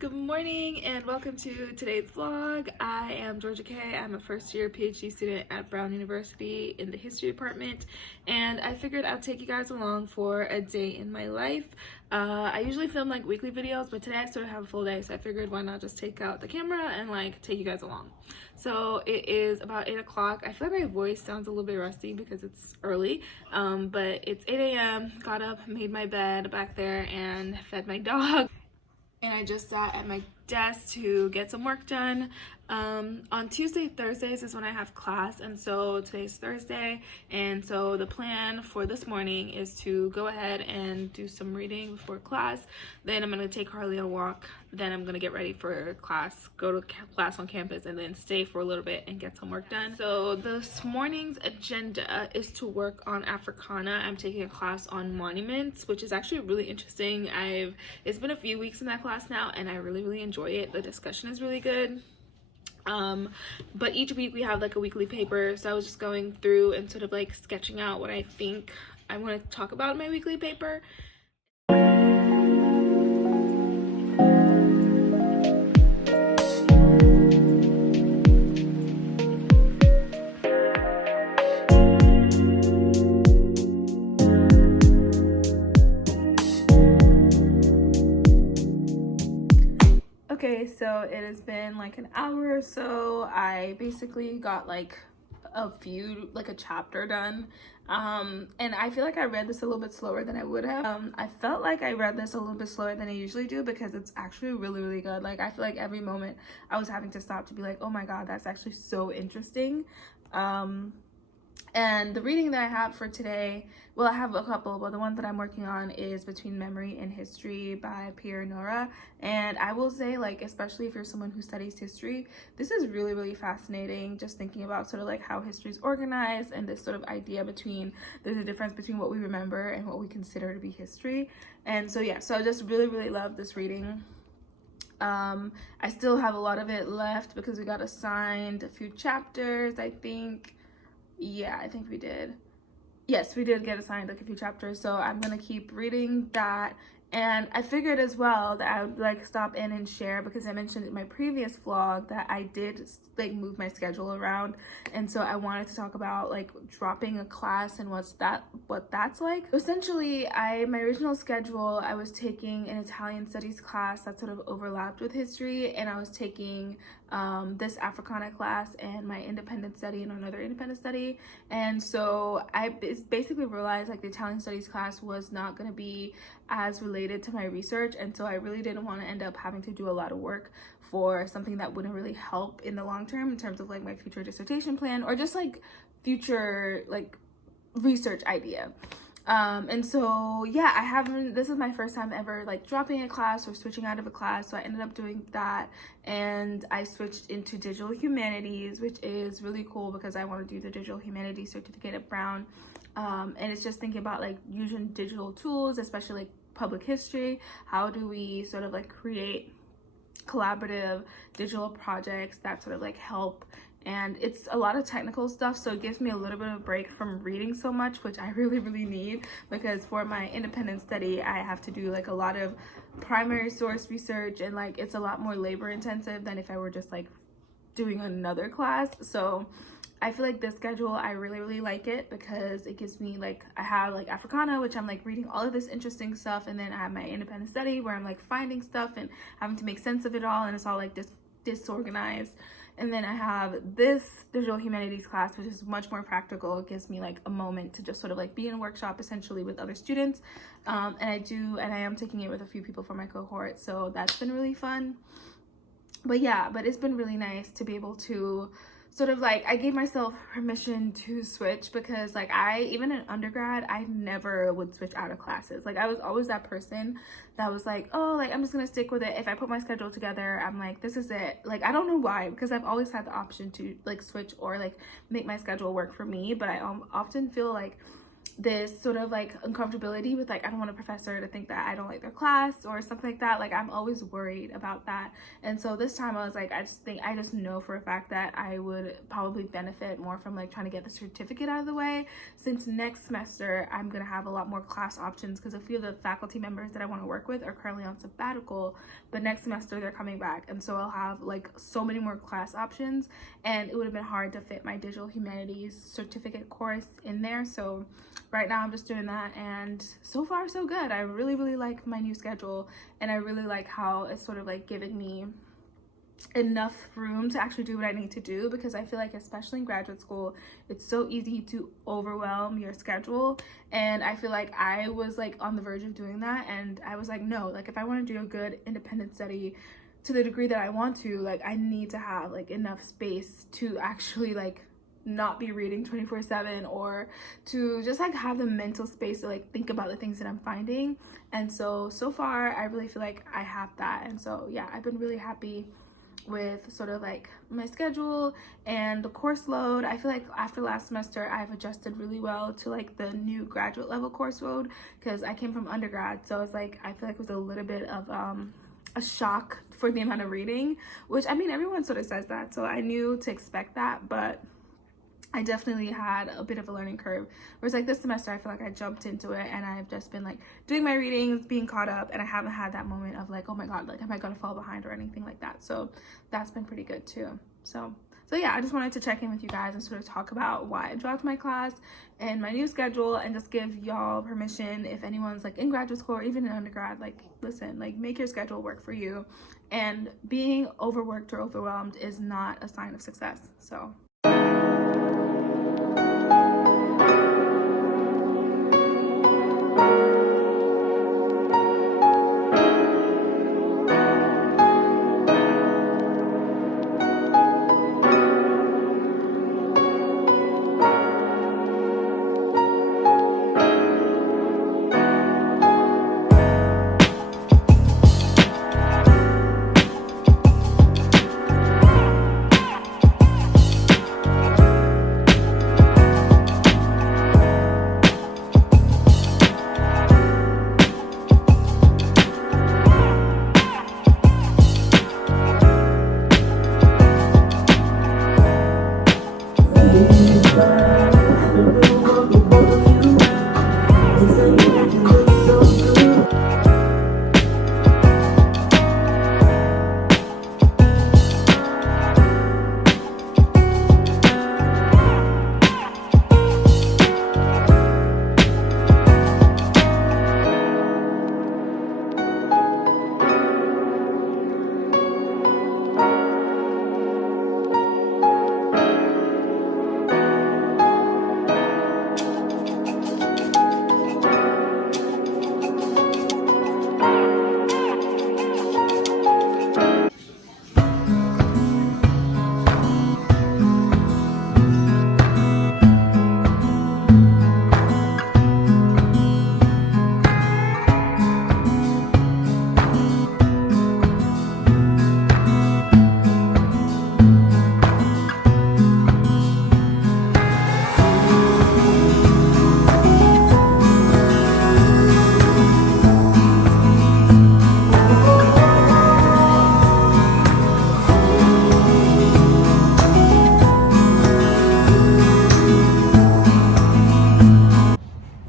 Good morning and welcome to today's vlog. I am Georga-Kay. I'm a first year PhD student at Brown University in the history department, and I figured I'd take you guys along for a day in my life. I usually film like weekly videos, but today I sort of have a full day, so I figured why not just take out the camera and like take you guys along. So it is about 8 o'clock. I feel like my voice sounds a little bit rusty because it's early, but it's 8 a.m. Got up, made my bed back there, and fed my dog. And I just sat at my desk to get some work done. On Thursdays is when I have class, and so today's Thursday, and so the plan for this morning is to go ahead and do some reading before class. Then I'm going to take Harley on a walk. Then I'm going to get ready for class, go to class on campus, and then stay for a little bit and get some work done. So this morning's agenda is to work on Africana. I'm taking a class on monuments, which is actually really interesting. It's been a few weeks in that class now, and I really enjoy it. The discussion is really good. But each week we have like a weekly paper, so I was just going through and sort of like sketching out what I think I want to talk about in my weekly paper. Okay, so it has been like an hour or so. I basically got like a chapter done, and I feel like I read this a little bit slower than I would have. I felt like I read this a little bit slower than I usually do because it's actually really good. Like, I feel like every moment I was having to stop to be like, oh my god, that's actually so interesting. And the reading that I have for today, well, I have a couple, but the one that I'm working on is Between Memory and History by Pierre Nora. And I will say, like, especially if you're someone who studies history, this is really fascinating, just thinking about sort of like how history is organized and this sort of idea between, there's a difference between what we remember and what we consider to be history. And so yeah, so I just really love this reading. I still have a lot of it left because we got assigned a few chapters, I think. Yeah, I think we did. Yes, we did get assigned like a few chapters, so I'm gonna keep reading that. And I figured as well that I would like stop in and share, because I mentioned in my previous vlog that I did like move my schedule around, and so I wanted to talk about like dropping a class and what that's like. Essentially, my original schedule, I was taking an Italian studies class that sort of overlapped with history, and I was taking this Africana class and my independent study and another independent study. And so I basically realized like the Italian studies class was not going to be as related to my research, and so I really didn't want to end up having to do a lot of work for something that wouldn't really help in the long term in terms of like my future dissertation plan or just like future like research idea. And so yeah, this is my first time ever like dropping a class or switching out of a class, so I ended up doing that, and I switched into digital humanities, which is really cool because I want to do the digital humanities certificate at Brown. And it's just thinking about like using digital tools, especially like public history. How do we sort of like create collaborative digital projects that sort of like help? And it's a lot of technical stuff, so it gives me a little bit of a break from reading so much, which I really need, because for my independent study I have to do like a lot of primary source research, and like it's a lot more labor intensive than if I were just like doing another class. So I feel like this schedule, I really like it because it gives me like, I have like Africana, which I'm like reading all of this interesting stuff, and then I have my independent study where I'm like finding stuff and having to make sense of it all, and it's all like disorganized. And then I have this digital humanities class, which is much more practical. It gives me like a moment to just sort of like be in a workshop essentially with other students. And I am taking it with a few people from my cohort, so that's been really fun. But yeah, it's been really nice to be able to sort of like, I gave myself permission to switch, because like even in undergrad, I never would switch out of classes. Like I was always that person that was like, oh, like I'm just gonna stick with it. If I put my schedule together, I'm like, this is it. Like I don't know why, because I've always had the option to like switch or like make my schedule work for me, but I often feel like this sort of like uncomfortability with like, I don't want a professor to think that I don't like their class or something like that. Like I'm always worried about that. And so this time I was like, I just know for a fact that I would probably benefit more from like trying to get the certificate out of the way, since next semester I'm gonna have a lot more class options, because a few of the faculty members that I want to work with are currently on sabbatical, but next semester they're coming back, and so I'll have like so many more class options, and it would have been hard to fit my digital humanities certificate course in there. So right now I'm just doing that, and so far so good. I really like my new schedule, and I really like how it's sort of like giving me enough room to actually do what I need to do, because I feel like especially in graduate school it's so easy to overwhelm your schedule, and I feel like I was like on the verge of doing that, and I was like, no, like if I want to do a good independent study to the degree that I want to, like I need to have like enough space to actually like not be reading 24/7, or to just like have the mental space to like think about the things that I'm finding. And so far I really feel like I have that, and so yeah, I've been really happy with sort of like my schedule and the course load. I feel like after last semester I've adjusted really well to like the new graduate level course load, because I came from undergrad, so it's like I feel like it was a little bit of a shock for the amount of reading, which I mean everyone sort of says that, so I knew to expect that, but I definitely had a bit of a learning curve. Whereas like this semester, I feel like I jumped into it, and I've just been like doing my readings, being caught up, and I haven't had that moment of like, oh my God, like am I gonna fall behind or anything like that. So that's been pretty good too. So yeah, I just wanted to check in with you guys and sort of talk about why I dropped my class and my new schedule, and just give y'all permission, if anyone's like in graduate school or even in undergrad, like listen, like make your schedule work for you. And being overworked or overwhelmed is not a sign of success. So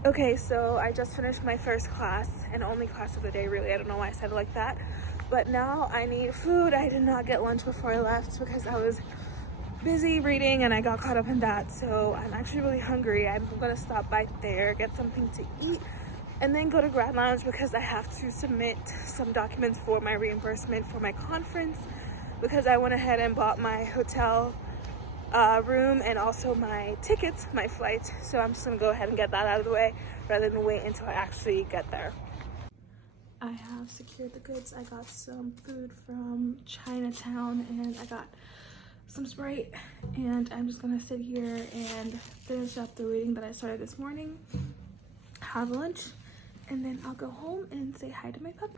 okay, so I just finished my first class, and only class of the day really. I don't know why I said it like that, but now I need food. I did not get lunch before I left because I was busy reading and I got caught up in that, so I'm actually really hungry. I'm gonna stop by there, get something to eat, and then go to Grad Lounge because I have to submit some documents for my reimbursement for my conference, because I went ahead and bought my hotel room and also my tickets, my flight. So I'm just gonna go ahead and get that out of the way rather than wait until I actually get there. I have secured the goods. I got some food from Chinatown, and I got some Sprite, and I'm just gonna sit here and finish up the reading that I started this morning, have lunch, and then I'll go home and say hi to my pup.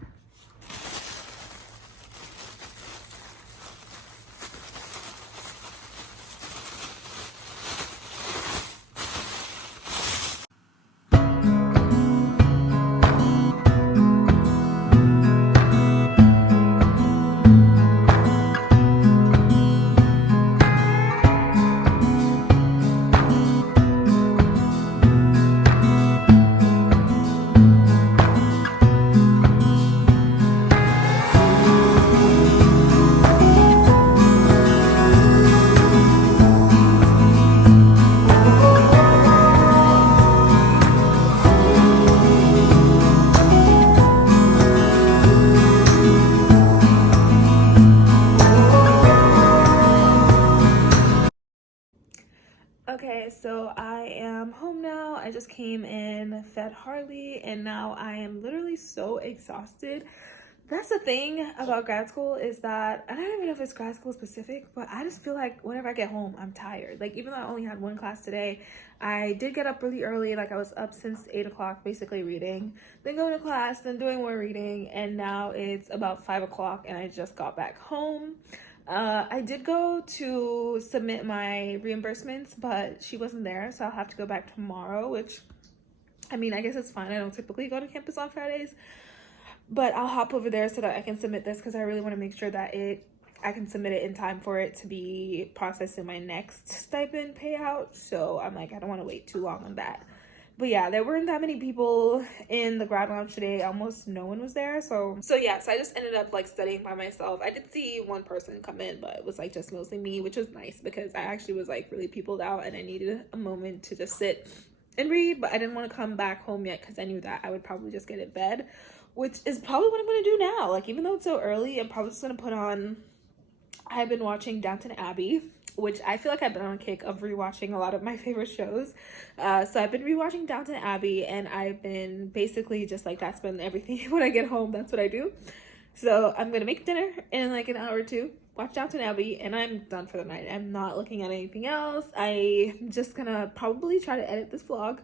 Okay, so I am home now. I just came in, fed Harley, and now I am literally so exhausted. That's the thing about grad school is that I don't even know if it's grad school specific, but I just feel like whenever I get home, I'm tired. Like, even though I only had one class today, I did get up really early. Like, I was up since 8 o'clock, basically reading, then going to class, then doing more reading, and now it's about 5 o'clock, and I just got back home. I did go to submit my reimbursements, but she wasn't there, so I'll have to go back tomorrow, which, I mean, I guess it's fine. I don't typically go to campus on Fridays, but I'll hop over there so that I can submit this because I really want to make sure that I can submit it in time for it to be processed in my next stipend payout. So I'm like, I don't want to wait too long on that. But yeah, there weren't that many people in the grad lounge today. Almost no one was there. So yeah, so I just ended up like studying by myself. I did see one person come in, but it was like just mostly me, which was nice because I actually was like really peopled out and I needed a moment to just sit and read. But I didn't want to come back home yet because I knew that I would probably just get in bed, which is probably what I'm going to do now. Like, even though it's so early, I'm probably just going to put on, I've been watching Downtown Abbey, which I feel like I've been on a kick of rewatching a lot of my favorite shows. So I've been rewatching Downtown Abbey, and I've been basically just like, that's been everything. When I get home, that's what I do. So I'm gonna make dinner in like an hour or two, watch Downton Abbey, and I'm done for the night. I'm not looking at anything else. I'm just gonna probably try to edit this vlog,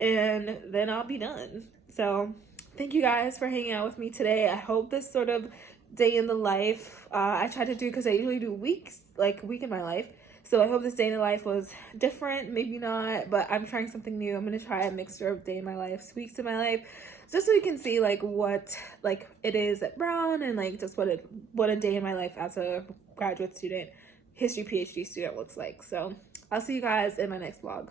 and then I'll be done. So thank you guys for hanging out with me today. I hope this sort of day in the life, I try to do, because I usually do weeks, like a week in my life. So I hope this day in the life was different, maybe not, but I'm trying something new. I'm gonna try a mixture of day in my life, weeks in my life, just so you can see like what like it is at Brown, and like just what a day in my life as a graduate student, history PhD student looks like. So I'll see you guys in my next vlog.